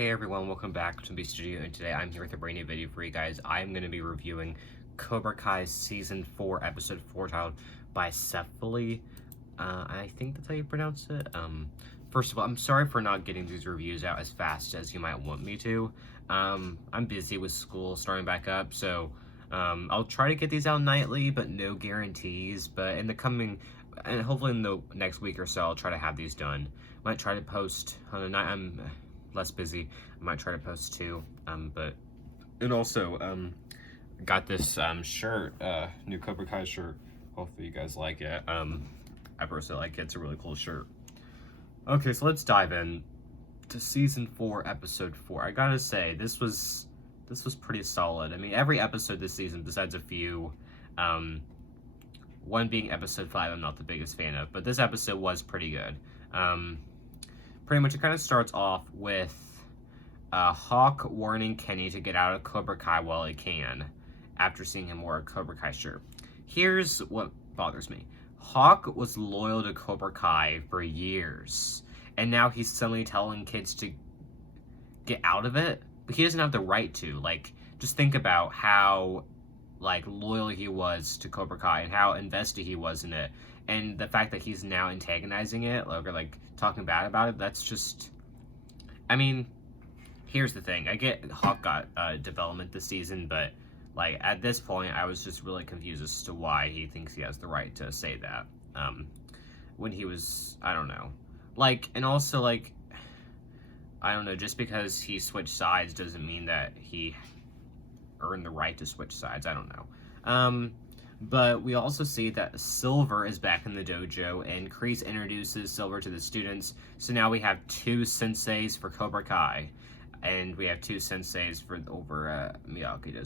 Hey everyone, welcome back to B Studio, and today I'm here with a brand new video for you guys. I'm going to be reviewing Cobra Kai Season 4, Episode 4, titled Bicephaly. I think that's how you pronounce it. First of all, I'm sorry for not getting these reviews out as fast as you might want me to. I'm busy with school starting back up, so I'll try to get these out nightly, but no guarantees. But in the coming, and hopefully in the next week or so, I'll try to have these done. I might try to post on the night I'm less busy. I might try to post too. And also, got this shirt, new Cobra Kai shirt. Hopefully you guys like it. I personally like it. It's a really cool shirt. Okay, so let's dive in to Season 4, Episode 4. I gotta say, this was pretty solid. I mean, every episode this season, besides a few, one being Episode 5, I'm not the biggest fan of, but this episode was pretty good. Pretty much, it kind of starts off with Hawk warning Kenny to get out of Cobra Kai while he can, after seeing him wear a Cobra Kai shirt. Here's what bothers me. Hawk was loyal to Cobra Kai for years, and now he's suddenly telling kids to get out of it, but he doesn't have the right to. Like, just think about how, like, loyal he was to Cobra Kai and how invested he was in it, and the fact that he's now antagonizing it, or, like, talking bad about it, that's just... I mean, here's the thing. I get Hawk got development this season, but, like, at this point, I was just really confused as to why he thinks he has the right to say that. When he was... I don't know. Like, and also, like... I don't know, just because he switched sides doesn't mean that he earned the right to switch sides. I don't know. But we also see that Silver is back in the dojo, and Kreese introduces Silver to the students. So now we have two senseis for Cobra Kai, and we have two senseis for over Miyagi-Do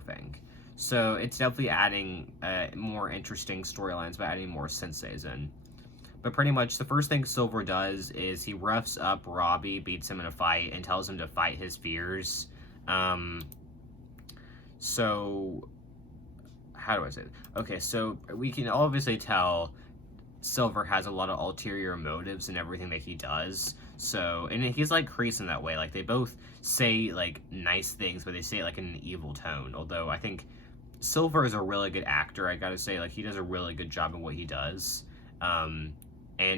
/ Fang. So it's definitely adding more interesting storylines by adding more senseis in. But pretty much the first thing Silver does is he roughs up Robbie, beats him in a fight, and tells him to fight his fears. So, how do I say it? Okay, so we can obviously tell Silver has a lot of ulterior motives in everything that he does. So, and he's like Kreese in that way. Like, they both say, like, nice things, but they say it, like, in an evil tone. Although, I think Silver is a really good actor, I gotta say. Like, he does a really good job in what he does. And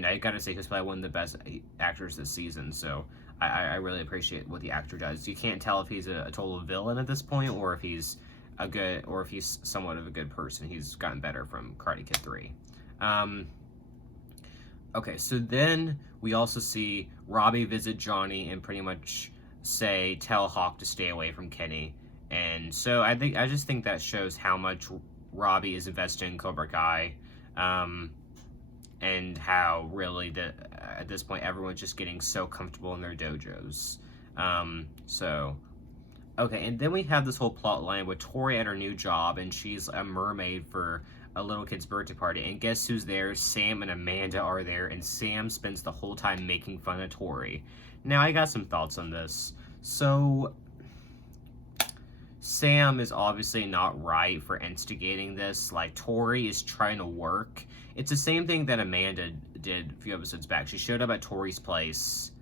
I gotta say, he's probably one of the best actors this season, so I really appreciate what the actor does. You can't tell if he's a total villain at this point, or if he's somewhat of a good person. He's gotten better from Karate Kid 3. Okay, so then we also see Robbie visit Johnny and pretty much tell Hawk to stay away from Kenny. And so I just think that shows how much Robbie is invested in Cobra Kai. And how really at this point everyone's just getting so comfortable in their dojos. Okay, and then we have this whole plot line with Tori at her new job, and she's a mermaid for a little kid's birthday party. And guess who's there? Sam and Amanda are there, and Sam spends the whole time making fun of Tori. Now, I got some thoughts on this. So, Sam is obviously not right for instigating this. Like, Tori is trying to work. It's the same thing that Amanda did a few episodes back. She showed up at Tori's place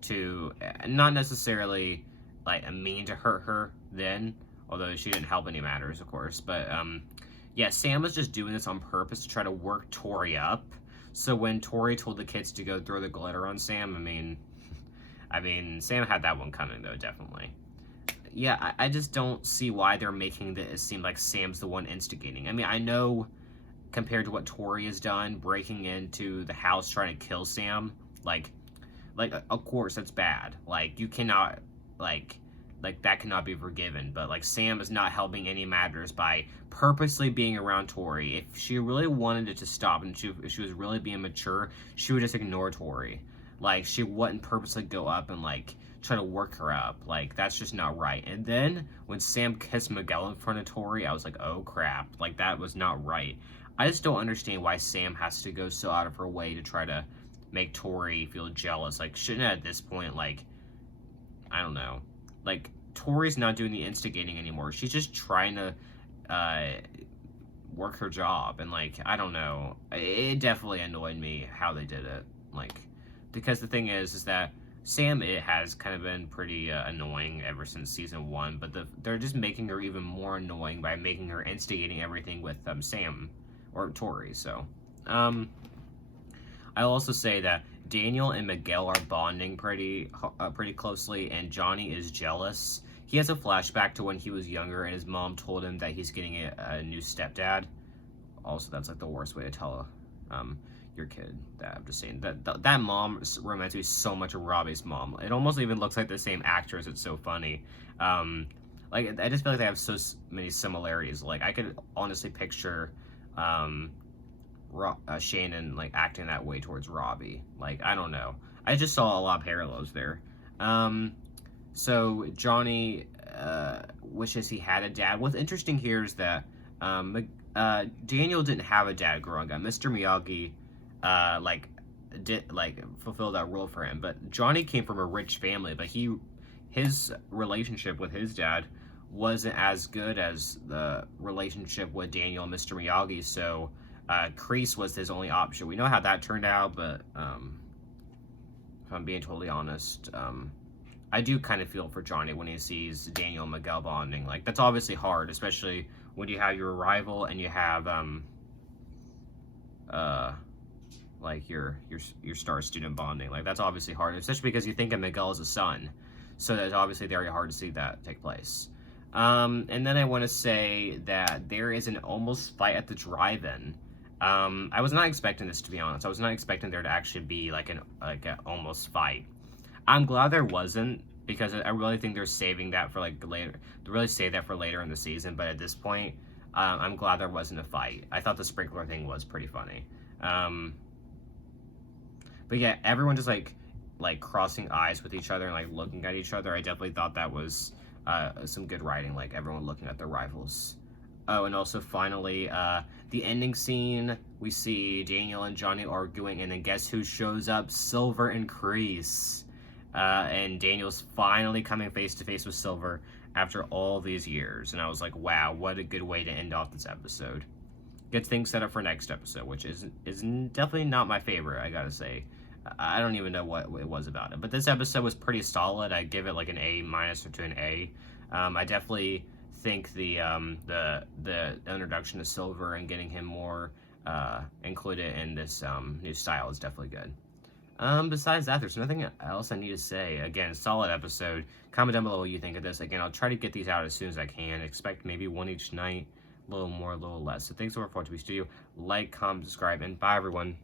to not necessarily, like, mean to hurt her then, although she didn't help any matters, of course. But, yeah, Sam was just doing this on purpose to try to work Tori up. So when Tori told the kids to go throw the glitter on Sam, I mean, Sam had that one coming, though, definitely. Yeah, I just don't see why they're making it seem like Sam's the one instigating. I mean, I know compared to what Tori has done, breaking into the house trying to kill Sam, like of course that's bad. Like, you cannot, like that cannot be forgiven. But, like, Sam is not helping any matters by purposely being around Tori. If she really wanted it to stop, and if she was really being mature, she would just ignore Tori. Like, she wouldn't purposely go up and, like, try to work her up. Like, that's just not right. And then when Sam kissed Miguel in front of Tori, I was like, oh crap, like, that was not right. I just don't understand why Sam has to go so out of her way to try to make Tori feel jealous. Like, shouldn't at this point, like, I don't know, like, Tori's not doing the instigating anymore. She's just trying to work her job. And, like, I don't know, it definitely annoyed me how they did it. Like, because the thing is that Sam, it has kind of been pretty annoying ever since season 1, but they're just making her even more annoying by making her instigating everything with Sam or Tori. So, I'll also say that Daniel and Miguel are bonding pretty closely, and Johnny is jealous. He has a flashback to when he was younger, and his mom told him that he's getting a new stepdad. Also, that's like the worst way to tell your kid that. I'm just saying that mom reminds me so much of Robbie's mom. It almost even looks like the same actress. It's so funny. Like, I just feel like they have so many similarities. Like, I could honestly picture Shannon like acting that way towards Robbie. Like, I don't know. I just saw a lot of parallels there. So Johnny wishes he had a dad. What's interesting here is that Daniel didn't have a dad growing up. Mr. Miyagi did fulfill that role for him, but Johnny came from a rich family, but his relationship with his dad wasn't as good as the relationship with Daniel and Mr. Miyagi, so Kreese was his only option. We know how that turned out, but if I'm being totally honest, I do kind of feel for Johnny when he sees Daniel and Miguel bonding. Like, that's obviously hard, especially when you have your rival and you have like your star student bonding. Like, that's obviously hard, especially because you think of Miguel as a son, so that's obviously very hard to see that take place. And then I want to say that there is an almost fight at the drive-in. I was not expecting this, to be honest. I was not expecting there to actually be like an almost fight. I'm glad there wasn't, because I really think they're saving that for like later. To really save that for later in the season. But at this point, I'm glad there wasn't a fight. I thought the sprinkler thing was pretty funny. But yeah, everyone just like crossing eyes with each other and like looking at each other. I definitely thought that was some good writing. Like, everyone looking at their rivals. Oh, and also finally, the ending scene, we see Daniel and Johnny arguing, and then guess who shows up? Silver and Kreese. And Daniel's finally coming face to face with Silver after all these years. And I was like, wow, what a good way to end off this episode. Get things set up for next episode, which is definitely not my favorite, I gotta say. I don't even know what it was about it. But this episode was pretty solid. I'd give it like an A- or to an A. I definitely think the introduction to Silver and getting him more included in this new style is definitely good. Besides that, there's nothing else I need to say. Again, solid episode. Comment down below what you think of this. Again, I'll try to get these out as soon as I can. Expect maybe one each night, a little more, a little less. So thanks so much for watching the studio. Like, comment, subscribe, and bye everyone.